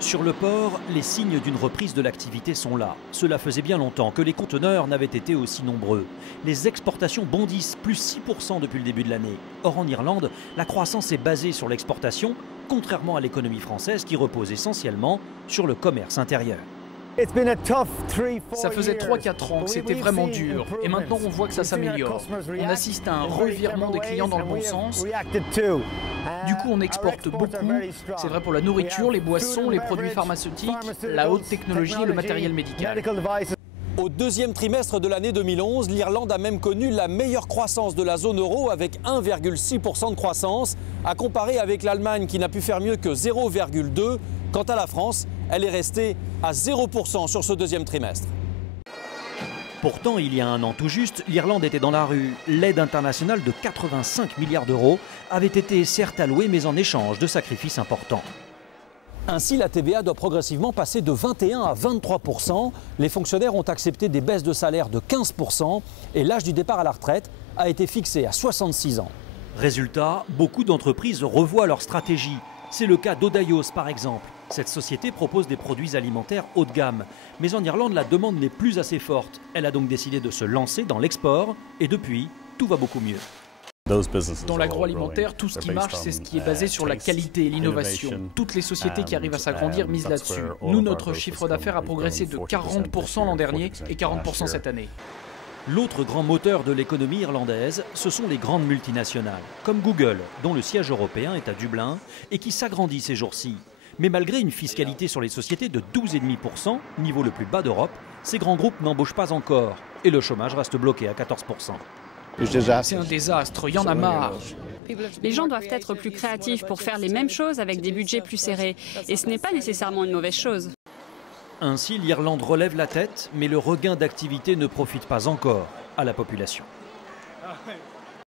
Sur le port, les signes d'une reprise de l'activité sont là. Cela faisait bien longtemps que les conteneurs n'avaient été aussi nombreux. Les exportations bondissent, plus 6% depuis le début de l'année. Or en Irlande, la croissance est basée sur l'exportation, contrairement à l'économie française qui repose essentiellement sur le commerce intérieur. Ça faisait 3-4 ans que c'était vraiment dur et maintenant on voit que ça s'améliore. On assiste à un revirement des clients dans le bon sens. Du coup on exporte beaucoup, c'est vrai pour la nourriture, les boissons, les produits pharmaceutiques, la haute technologie et le matériel médical. Au deuxième trimestre de l'année 2011, l'Irlande a même connu la meilleure croissance de la zone euro avec 1,6% de croissance, à comparer avec l'Allemagne qui n'a pu faire mieux que 0,2%. Quant à la France, elle est restée à 0% sur ce deuxième trimestre. Pourtant, il y a un an tout juste, l'Irlande était dans la rue. L'aide internationale de 85 milliards d'euros avait été certes allouée, mais en échange de sacrifices importants. Ainsi, la TVA doit progressivement passer de 21 à 23%. Les fonctionnaires ont accepté des baisses de salaire de 15% et l'âge du départ à la retraite a été fixé à 66 ans. Résultat, beaucoup d'entreprises revoient leur stratégie. C'est le cas d'Odaios par exemple. Cette société propose des produits alimentaires haut de gamme. Mais en Irlande, la demande n'est plus assez forte. Elle a donc décidé de se lancer dans l'export et depuis, tout va beaucoup mieux. Dans l'agroalimentaire, tout ce qui marche, c'est ce qui est basé sur la qualité et l'innovation. Toutes les sociétés qui arrivent à s'agrandir misent là-dessus. Nous, notre chiffre d'affaires a progressé de 40% l'an dernier et 40% cette année. L'autre grand moteur de l'économie irlandaise, ce sont les grandes multinationales, comme Google, dont le siège européen est à Dublin et qui s'agrandit ces jours-ci. Mais malgré une fiscalité sur les sociétés de 12,5%, niveau le plus bas d'Europe, ces grands groupes n'embauchent pas encore et le chômage reste bloqué à 14%. C'est un désastre, il y en a marre. Les gens doivent être plus créatifs pour faire les mêmes choses avec des budgets plus serrés. Et ce n'est pas nécessairement une mauvaise chose. Ainsi, l'Irlande relève la tête, mais le regain d'activité ne profite pas encore à la population.